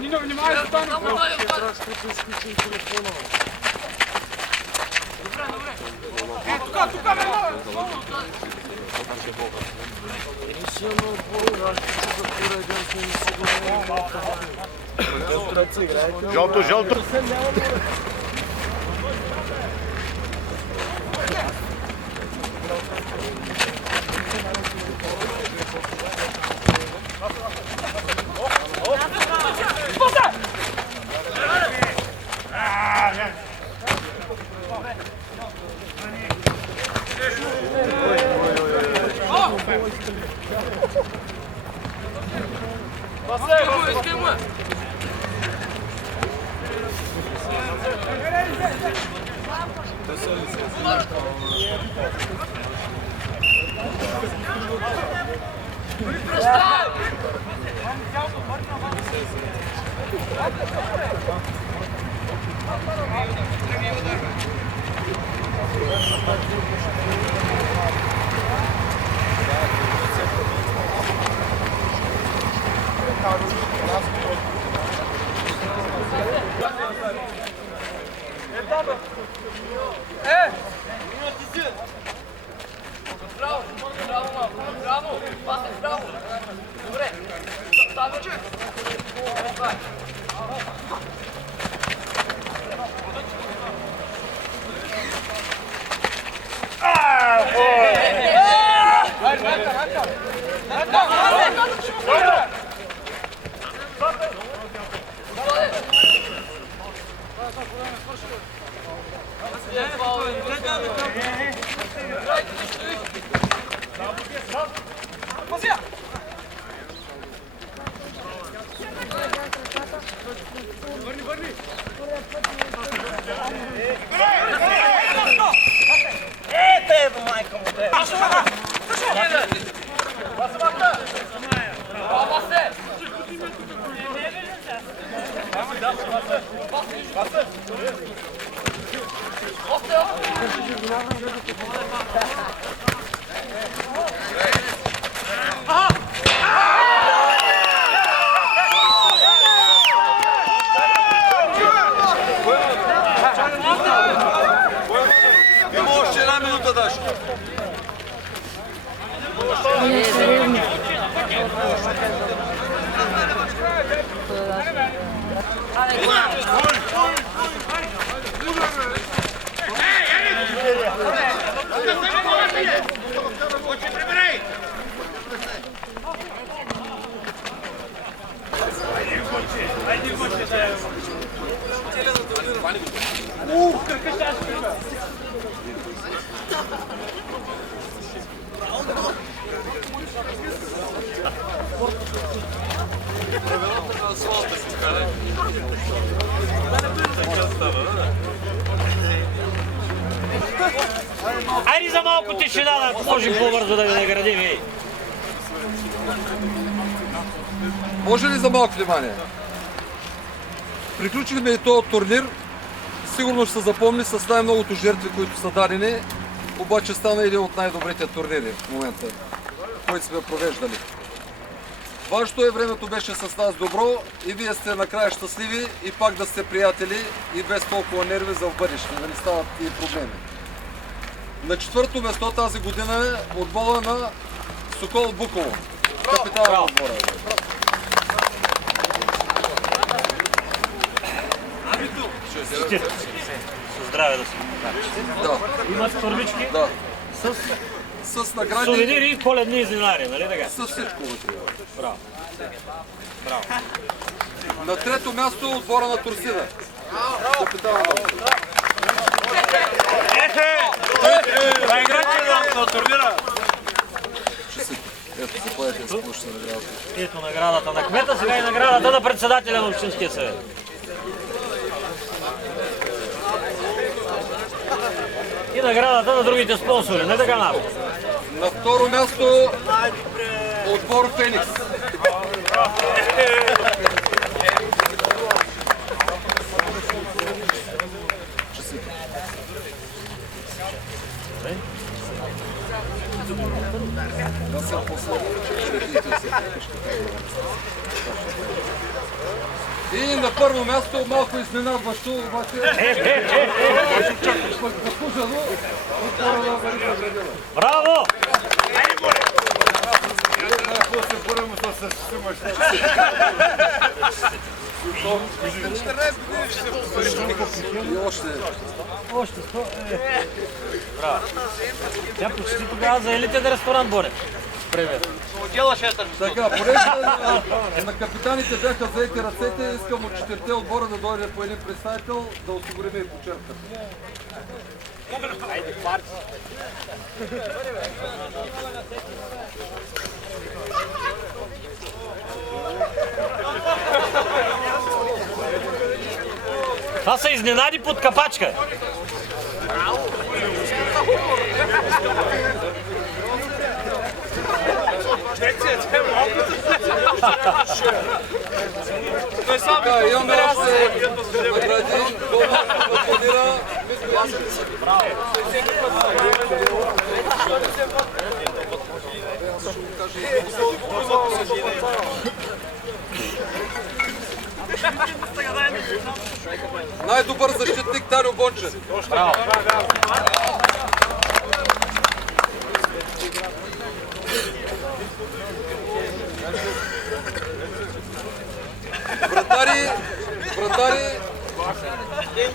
Нино, внимай, стане! Тука, бе! Жълто, жълто! Има още една минута, Даш. Айде за малко тишина, ако можем по-бързо да ви наградим. Може ли за малко внимание? Приключихме и този турнир. Сигурно ще се запомни с най-многото жертви, които са дадени. Обаче стана един от най-добрите турнири в момента, които сме провеждали. Важното е, времето беше с нас добро и вие сте накрая щастливи и пак да сте приятели и без толкова нерви за в бъдеще, да не стават и проблеми. На четвърто место тази година е отбора на Сокол Буково. Капитана на отбора. Здраве да си. Да. Имат турбички? Да. С награди. сувенири и коледни изненади, нали така? С всичко вътре. Браво. Браво. На трето място отбора на Турсина. Капитана на отбора. Това играчи на турнира. Ето, заповядайте да се получите наградата. Ето наградата на кмета, сега и наградата на председателя на Общинския съвет. И наградата на другите спонсори, не така надо. На второ място отбор Феникс. Да се и на първо място, малко изненадващо, обаче... Заслужено, отбора на Марица Градина. Браво! После първо се снимаш. И още. Браво. Тя почти тогава за елитен ресторант, Боре. Привет. Така, понеже на капитаните бяха заети ръцете, искам от четирите отбора да дойде по един представител, да осигурим и почерка. Това са изненади под капачка. Така, имаме още награди. Аплодира. Най-добър защитник Тарио Бончев. Браво.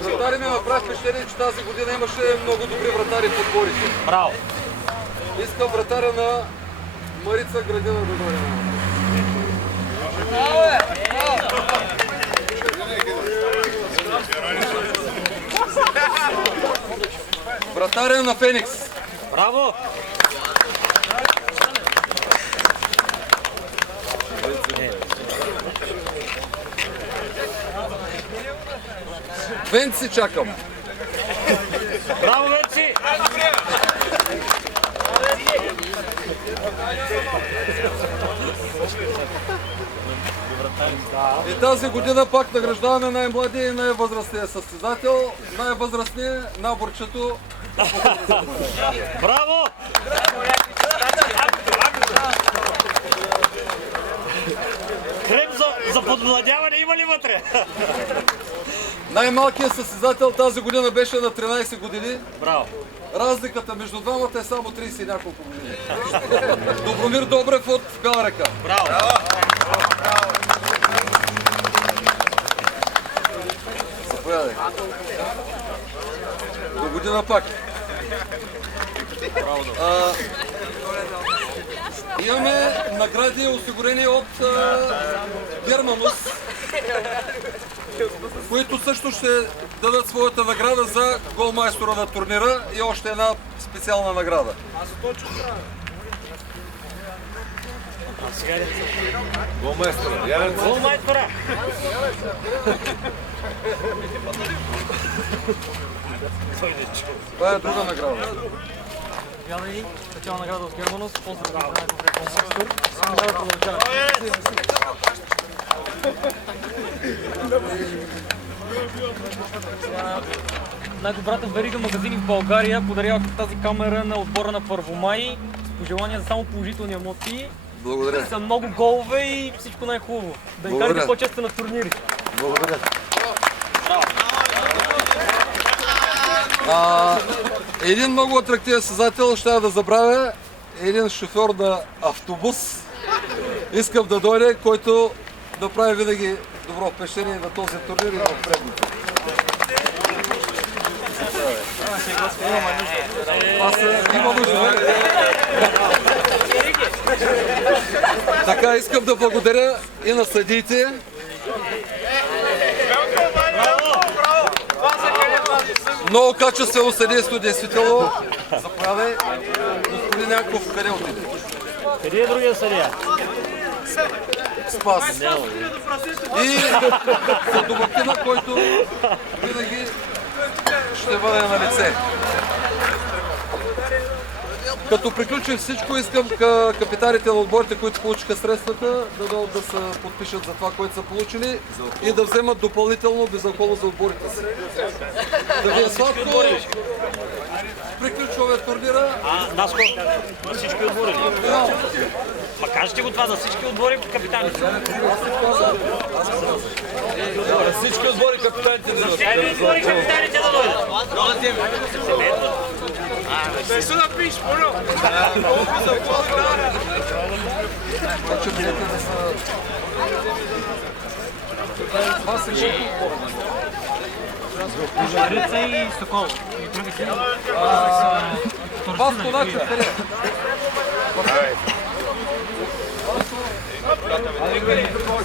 Вратари ми направи впечатление, че тази година имаше много добри вратари в отборите. Браво. Искам вратаря на Марица Градина да дойде. Вратаря на Феникс. Браво. Венци чакам. Браво, Венци. И тази година пак награждаваме най-младия и най-възрастния състезател. Най-възрастният наборчето. Браво. Крем за подмладяване има ли вътре? Най-малкият състезател тази година беше на 13 години. Браво. Разликата между двамата е само 30 и няколко години. Добромир Добрев от Бяла река. Браво. Заповядай. До година пак. Имаме награди, осигурени от Германус, които също ще дадат своята награда за голмайстора на турнира и още една специална награда. Голмайстора. Голмайстора. Това е друга награда. И специална награда от Германус. Поздравя за най-добрия голмайстор. Награда продължава. Най-добрата верига магазини в България подарява тази камера на отбора на Първомай. С пожелания за само положителни емоции. Благодаря. Са много голове и всичко най-хубаво. Да ни карате по-често на турнири. Благодаря. Един много атрактивен състезател, ще да забравя, един шофьор на автобус. Искам да дойде, който да прави винаги добро впечатление на този турнир и в предните. Има нужда. Така, искам да благодаря и на съдиите. Много качествено съдейство, действително. Заповядай. Господин Янков, къде отиде? Къде е другия съдия? Спас. И за домакина, който винаги ще бъде на лице. Като приключи всичко, искам капитаните на отборите, които получиха средствата, да се подпишат за това, което са получили и да вземат допълнително безалкохолно за отборите си. Да ви е сладко. Приключваме турнира. Наско, на всички отбори ли? Ма кажете го това за всички отбори, капитаните. Всички отбори капитаните да Всички отбори, капитаните да дойдат. Значи билете да са... Това са колко отбора? Рица и Сокол. И другите. Това стонача, къде?